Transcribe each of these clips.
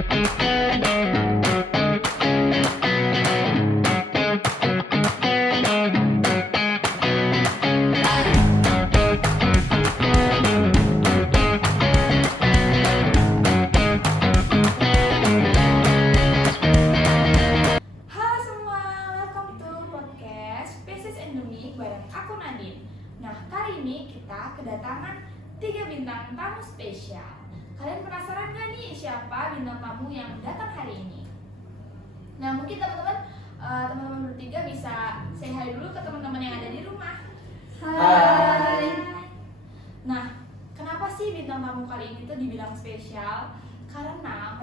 Halo semua, welcome to podcast Species Endemik bareng aku Nadine. Nah, kali ini kita kedatangan 3 bintang tamu spesial. Kalian penasaran gak nih siapa bintang tamu yang datang hari ini? Nah, mungkin teman-teman bertiga bisa say hi dulu ke teman-teman yang ada di rumah. Hai. Nah, kenapa sih bintang tamu kali ini tuh dibilang spesial? Karena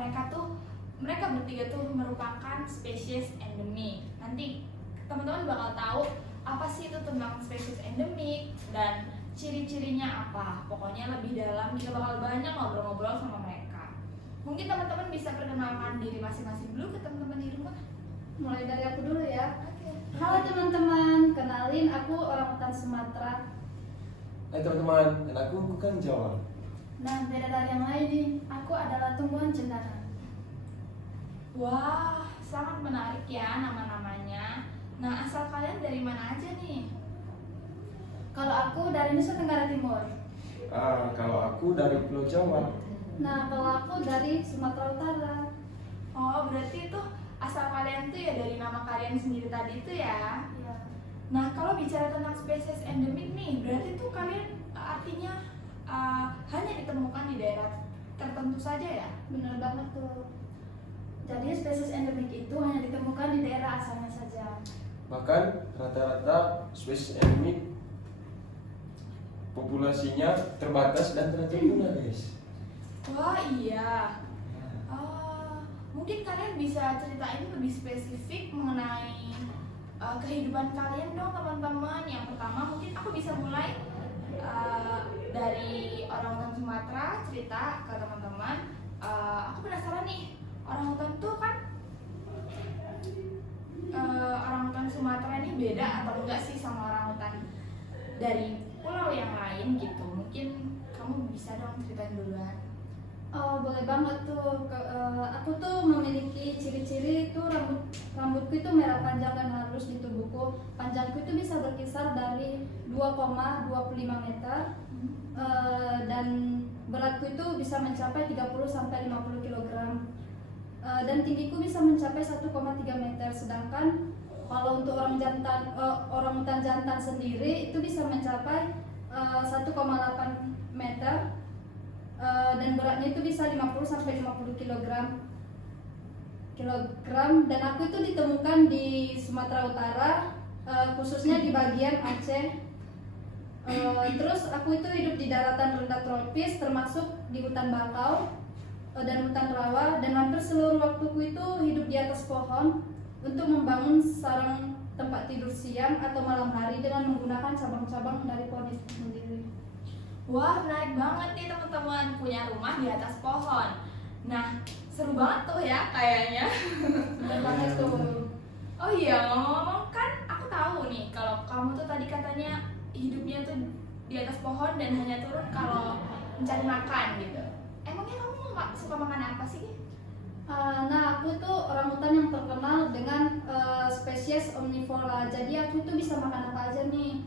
mereka bertiga tuh merupakan spesies endemik. Nanti teman-teman bakal tahu apa sih itu tentang spesies endemik dan ciri-cirinya apa. Pokoknya lebih dalam, kita bakal banyak ngobrol-ngobrol sama mereka. Mungkin teman-teman bisa perkenalkan diri masing-masing dulu ke teman-teman di rumah. Mulai dari aku dulu ya. Oke. Halo teman-teman, kenalin aku orangutan Sumatera. Hai teman-teman, dan aku bukan Jawa. Nah, beda dari yang lain nih, aku adalah tumbuhan cendana. Wah, sangat menarik ya nama-namanya. Nah, asal kalian dari mana aja nih? Kalau aku dari Nusa Tenggara Timur. Kalau aku dari Pulau Jawa. Nah, kalau aku dari Sumatera Utara. Oh, berarti itu asal kalian tuh ya dari nama kalian sendiri tadi itu ya. Ya, Nah, kalau bicara tentang spesies endemik nih, berarti tuh kalian artinya hanya ditemukan di daerah tertentu saja ya? bener banget tuh. Jadi spesies endemik itu hanya ditemukan di daerah asalnya saja. Bahkan rata-rata spesies endemik populasinya terbatas dan terancam punah, guys. Wah, iya. Mungkin kalian bisa ceritain lebih spesifik mengenai kehidupan kalian dong teman-teman. Yang pertama mungkin aku bisa mulai dari orangutan Sumatera, cerita ke teman-teman. Aku penasaran nih, orangutan tuh kan orangutan Sumatera ini beda atau enggak sih sama orangutan dari pulau yang lain gitu? Mungkin kamu bisa dong ceritain duluan. Oh, boleh banget tuh. Aku tuh memiliki ciri-ciri itu rambutku itu merah panjang dan halus di tubuhku. Panjangku itu bisa berkisar dari 2,25 meter dan beratku itu bisa mencapai 30-50 kg. Dan tinggiku bisa mencapai 1,3 meter. Sedangkan kalau untuk orangutan jantan sendiri itu bisa mencapai 1,8 meter. Dan beratnya itu bisa 50-50 kg. Dan aku itu ditemukan di Sumatera Utara, khususnya di bagian Aceh. Terus aku itu hidup di daratan rendah tropis, termasuk di hutan bakau dan hutan rawa, dan hampir seluruh waktuku itu hidup di atas pohon untuk membangun sarang tempat tidur siang atau malam hari dengan menggunakan cabang-cabang dari pohon itu sendiri. Wah, menarik banget nih teman-teman, punya rumah di atas pohon. Nah, seru banget tuh ya kayaknya. Bener banget tuh. Oh iya, ngomong-ngomong kan aku tahu nih kalau kamu tuh tadi katanya hidupnya tuh di atas pohon dan hanya turun kalau mencari makan gitu. Emangnya kamu suka makan apa sih? Nah, aku tuh orangutan yang terkenal dengan spesies omnivora. Jadi aku tuh bisa makan apa aja nih.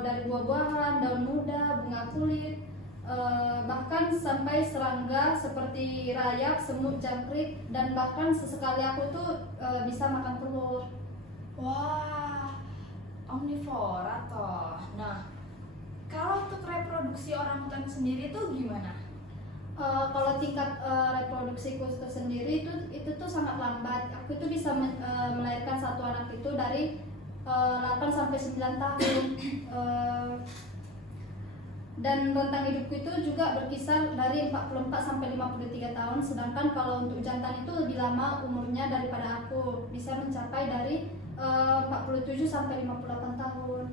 Dari buah-buahan, daun muda, bunga kulit, bahkan sampai serangga seperti rayap, semut, jangkrik, dan bahkan sesekali aku tuh bisa makan telur. Wah, omnivora toh. Nah, kalau untuk reproduksi orangutan sendiri tuh gimana? Kalau tingkat reproduksiku itu sendiri itu tuh sangat lambat. Aku itu bisa melahirkan satu anak itu dari 8-9 tahun. Dan rentang hidupku itu juga berkisar dari 44-53 tahun. Sedangkan kalau untuk jantan itu lebih lama umurnya daripada aku, bisa mencapai dari 47-58 tahun.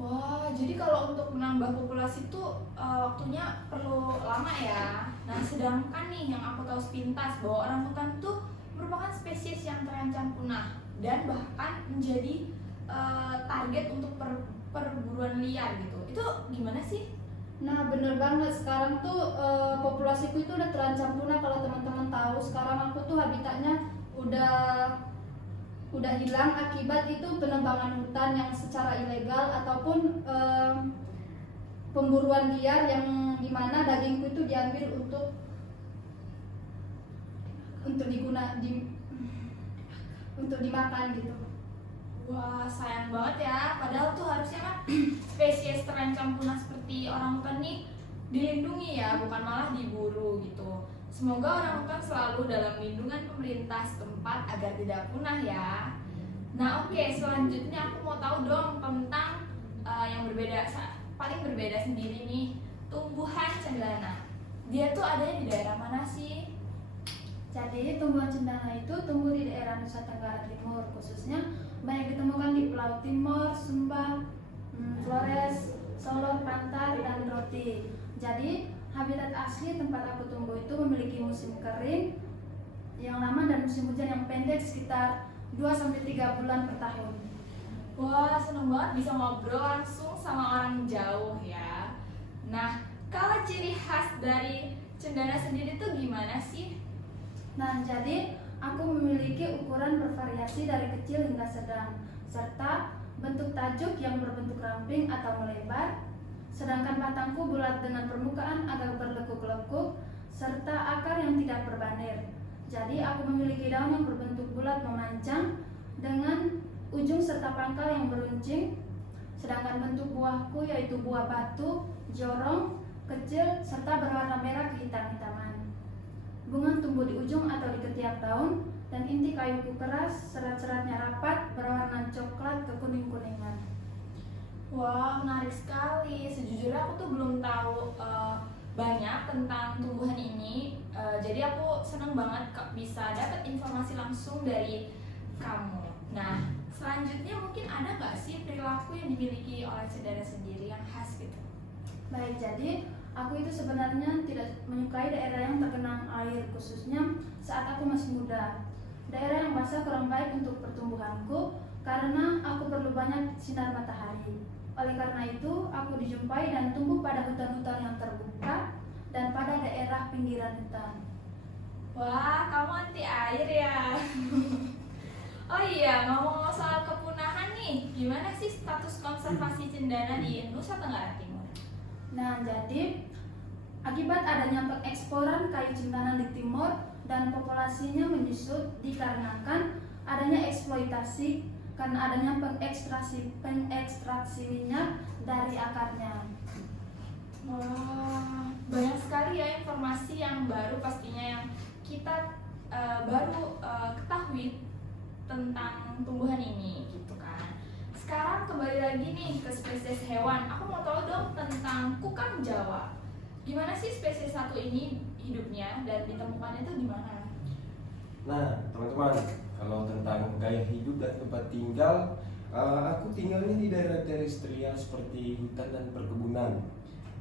Wah, jadi kalau untuk menambah populasi itu waktunya perlu lama ya. Nah, sedangkan nih yang aku tahu sepintas bahwa orangutan tuh merupakan spesies yang terancam punah dan bahkan menjadi target untuk perburuan liar gitu. Itu gimana sih? Nah, bener banget. Sekarang tuh populasiku itu udah terancam punah. Kalau teman-teman tahu, sekarang aku tuh habitatnya udah hilang akibat itu penebangan hutan yang secara ilegal ataupun pemburuan liar yang dimana dagingku itu diambil untuk dimakan gitu. Wah, sayang banget ya. Padahal tuh harusnya kan spesies terancam punah seperti orangutan nih dilindungi ya, bukan malah diburu gitu. Semoga orangutan selalu dalam lindungan pemerintah setempat agar tidak punah ya. Nah, oke, selanjutnya aku mau tahu dong tentang yang paling berbeda sendiri nih, tumbuhan cendana. Dia tuh adanya di daerah mana sih? Jadi tumbuhan cendana itu tumbuh di daerah Nusa Tenggara Timur, khususnya banyak ditemukan di Pulau Timor, Sumba, Flores, Solor, Pantar, dan Roti. Jadi habitat asli tempat aku tumbuh itu memiliki musim kering yang lama dan musim hujan yang pendek sekitar 2-3 bulan per tahun. Wah, seneng banget bisa ngobrol langsung sama orang jauh ya. Nah, kalau ciri khas dari cendana sendiri tuh gimana sih? Nah, jadi aku memiliki ukuran bervariasi dari kecil hingga sedang, serta bentuk tajuk yang berbentuk ramping atau melebar, sedangkan batangku bulat dengan permukaan agak berlekuk-lekuk, serta akar yang tidak berbanir. Jadi aku memiliki daun yang berbentuk bulat memanjang dengan ujung serta pangkal yang beruncing, sedangkan bentuk buahku yaitu buah batu, jorong, kecil, serta berwarna merah kehitam-hitaman. Bunga tumbuh di ujung atau di ketiak daun, dan inti kayuku keras, serat-seratnya rapat, berwarna coklat kekuning-kuningan. Wah, menarik sekali. Sejujurnya aku tuh belum tahu banyak tentang tumbuhan ini. Jadi aku senang banget bisa dapat informasi langsung dari kamu. Nah, selanjutnya mungkin ada nggak sih perilaku yang dimiliki oleh cendana sendiri yang khas gitu? Baik, jadi aku itu sebenarnya tidak menyukai daerah yang tergenang air, khususnya saat aku masih muda. Daerah yang basah kurang baik untuk pertumbuhanku karena aku perlu banyak sinar matahari. Oleh karena itu, aku dijumpai dan tumbuh pada hutan-hutan yang terbuka dan pada daerah pinggiran hutan. Wah, kamu anti air ya? Oh iya, ngomong soal kepunahan nih, gimana sih status konservasi cendana di Nusa Tenggara Timur? Nah, jadi akibat adanya pengeksporan kayu cendana di timur dan populasinya menyusut dikarenakan adanya eksploitasi karena adanya pengekstraksi minyak dari akarnya. Wah, banyak sekali ya informasi yang baru pastinya yang kita baru ketahui tentang tumbuhan ini gitu kan. Sekarang kembali lagi nih ke spesies hewan. Aku mau tahu dong tentang kukang Jawa. Gimana sih spesies satu ini hidupnya dan ditemukannya itu di mana? Nah, teman-teman, kalau tentang gaya hidup dan tempat tinggal, aku tinggalnya di daerah terestrial seperti hutan dan perkebunan.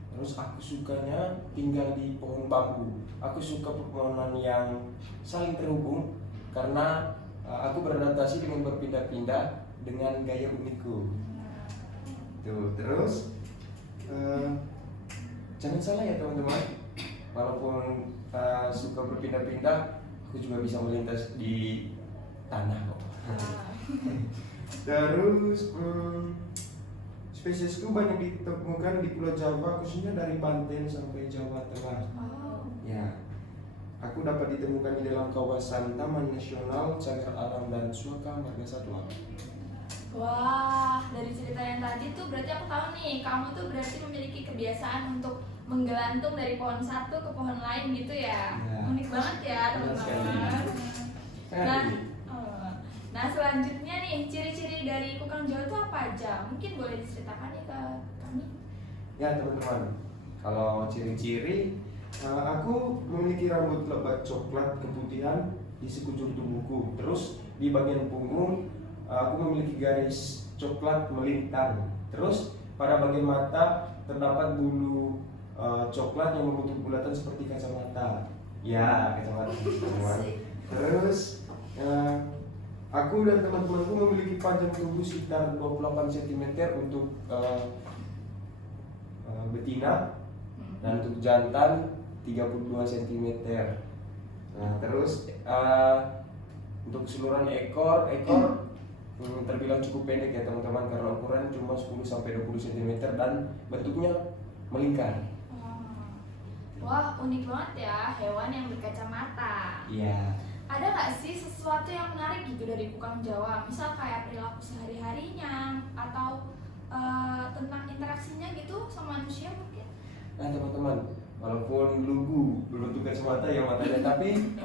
Terus aku sukanya tinggal di pohon bambu. Aku suka pepohonan yang saling terhubung karena aku beradaptasi dengan berpindah-pindah dengan gaya unikku. Tuh, terus jangan salah ya teman-teman, walaupun suka berpindah-pindah, aku juga bisa melintas di tanah kok. Terus spesiesku banyak ditemukan di Pulau Jawa, khususnya dari Banten sampai Jawa Tengah. Ya, aku dapat ditemukan di dalam kawasan Taman Nasional Cagar Alam dan Suaka Marga Satwa. Wah, dari cerita yang tadi tuh berarti aku tahu nih, kamu tuh berarti memiliki kebiasaan untuk menggelantung dari pohon satu ke pohon lain gitu ya. Unik banget ya teman-teman. Nah, selanjutnya nih, ciri-ciri dari kukang Jawa itu apa aja? Mungkin boleh diceritakan nih ke kami? Ya teman-teman, kalau ciri-ciri, aku memiliki rambut lebat coklat keputihan di sekujur tubuhku. Terus di bagian punggung, aku memiliki garis coklat melintang. Terus pada bagian mata terdapat bulu coklat yang membentuk bulatan seperti kacamata. Ya, kacamata teman-teman. Terus aku dan teman-temanku memiliki panjang tubuh sekitar 28 cm untuk betina dan untuk jantan 32 cm. Nah, terus untuk keseluruhan ekor terbilang cukup pendek ya teman-teman, karena ukuran cuma 10 sampai 20 cm dan bentuknya melingkar. Wah, unik banget ya hewan yang berkacamata. Iya. Ada nggak sih sesuatu yang menarik gitu dari kukang Jawa? Misal kayak perilaku sehari-harinya atau tentang interaksinya gitu sama manusia mungkin? Nah teman-teman, walaupun lugu berbentuk kacamata ya matanya, tapi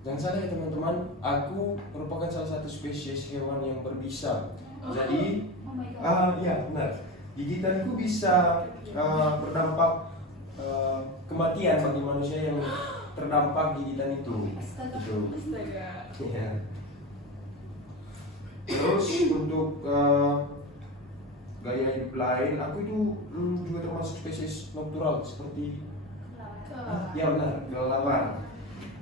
jangan salah ya teman-teman, aku merupakan salah satu spesies hewan yang berbisa. Jadi, Oh my god. ya benar, gigitanku bisa berdampak kematian bagi manusia yang terdampak gigitan itu. Astaga. Gitu. Astaga. Iya. Terus untuk gaya hidup lain, aku itu juga termasuk spesies nocturnal seperti ya benar, kelelawar.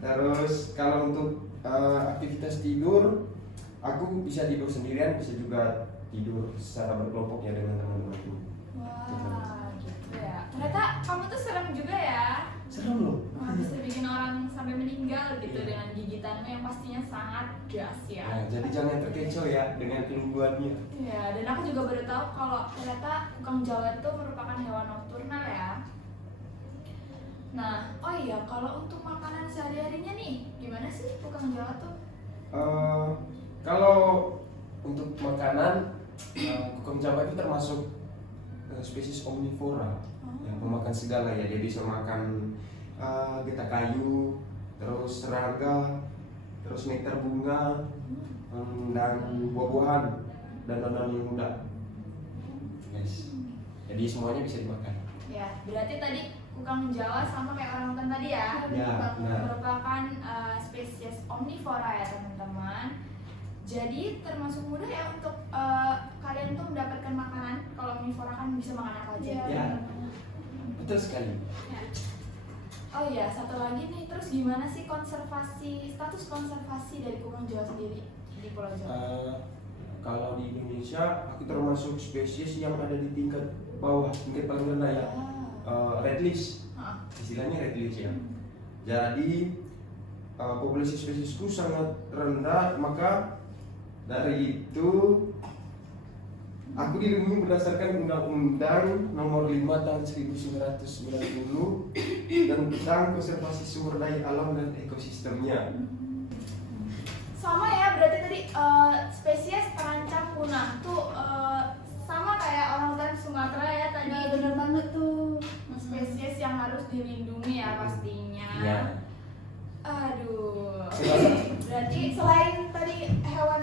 Terus kalau untuk aktivitas tidur, aku bisa tidur sendirian, bisa juga tidur secara berkelompok ya dengan teman-temanku. Wah, gitu ya. Ternyata kamu tuh serem juga ya. Serem loh. Wah, bisa bikin orang sampai meninggal gitu Iya. dengan gigitanmu yang pastinya sangat Nah, dahsyat. jadi jangan terkecoh ya dengan keluguannya. Iya, dan aku juga baru tahu kalau ternyata kukang Jawa itu merupakan hewan nokturnal ya. Nah, oh iya, kalau untuk makanan sehari-harinya nih, gimana sih kukang Jawa tuh? Kalau untuk makanan, kukang Jawa itu termasuk spesies omnivora, yang pemakan segala ya. Dia bisa makan getah kayu, terus serangga, terus nektar bunga, dan buah-buahan dan daun yang muda. Guys, jadi semuanya bisa dimakan. Ya, berarti tadi kukang Jawa sama kayak orangutan tadi ya, Ya, benar. merupakan spesies omnivora ya teman-teman. Jadi termasuk mudah ya untuk kalian tuh mendapatkan makanan. Kalau omnivora kan bisa makan apa aja. Iya. Ya, betul sekali. Ya. Oh iya, satu lagi nih, terus gimana sih status konservasi dari kukang Jawa sendiri di Pulau Jawa? Kalau di Indonesia, aku termasuk spesies yang ada di tingkat bawah, tingkat paling rendah ya. Red list, Ah. istilahnya red list ya. Jadi populasi spesiesku sangat rendah, maka dari itu aku dilindungi berdasarkan Undang-Undang Nomor 5 Tahun 1990 tentang konservasi sumber daya alam dan ekosistemnya. Sama ya, berarti tadi spesies terancam punah tuh sama kayak orangutan Sumatera ya tadi. Nah, bener banget tuh. Spesies yang harus dilindungi ya pastinya. Ya. Aduh. Berarti selain tadi hewan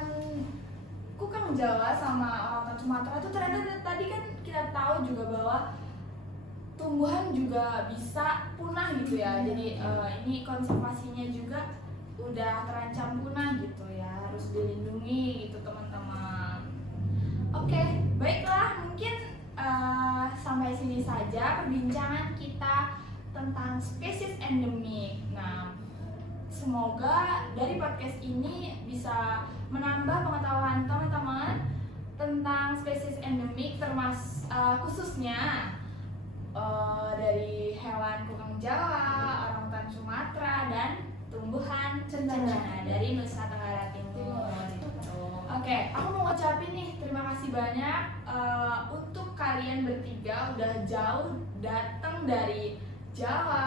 kukang Jawa sama orangutan Sumatera tuh ternyata tadi kan kita tahu juga bahwa tumbuhan juga bisa punah gitu ya. Jadi ini konservasinya juga udah terancam punah gitu ya, harus dilindungi gitu teman-teman. Oke, baiklah, mungkin sampai sini saja perbincangan kita tentang spesies endemik. Nah, semoga dari podcast ini bisa menambah pengetahuan teman-teman tentang spesies endemik, khususnya dari hewan kukang Jawa, orangutan Sumatera, dan tumbuhan cendana dari Nusa Tenggara Timur. Oke, aku mau ngucapin nih terima kasih banyak untuk kalian bertiga udah jauh datang dari Jawa,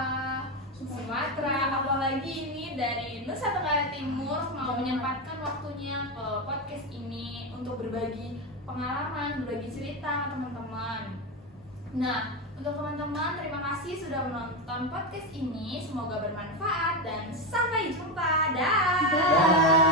Sumatera, apalagi ini dari Nusa Tenggara Timur mau menyempatkan waktunya ke podcast ini untuk berbagi pengalaman, berbagi cerita teman-teman. Nah, untuk teman-teman terima kasih sudah menonton podcast ini, semoga bermanfaat dan sampai jumpa. Dah.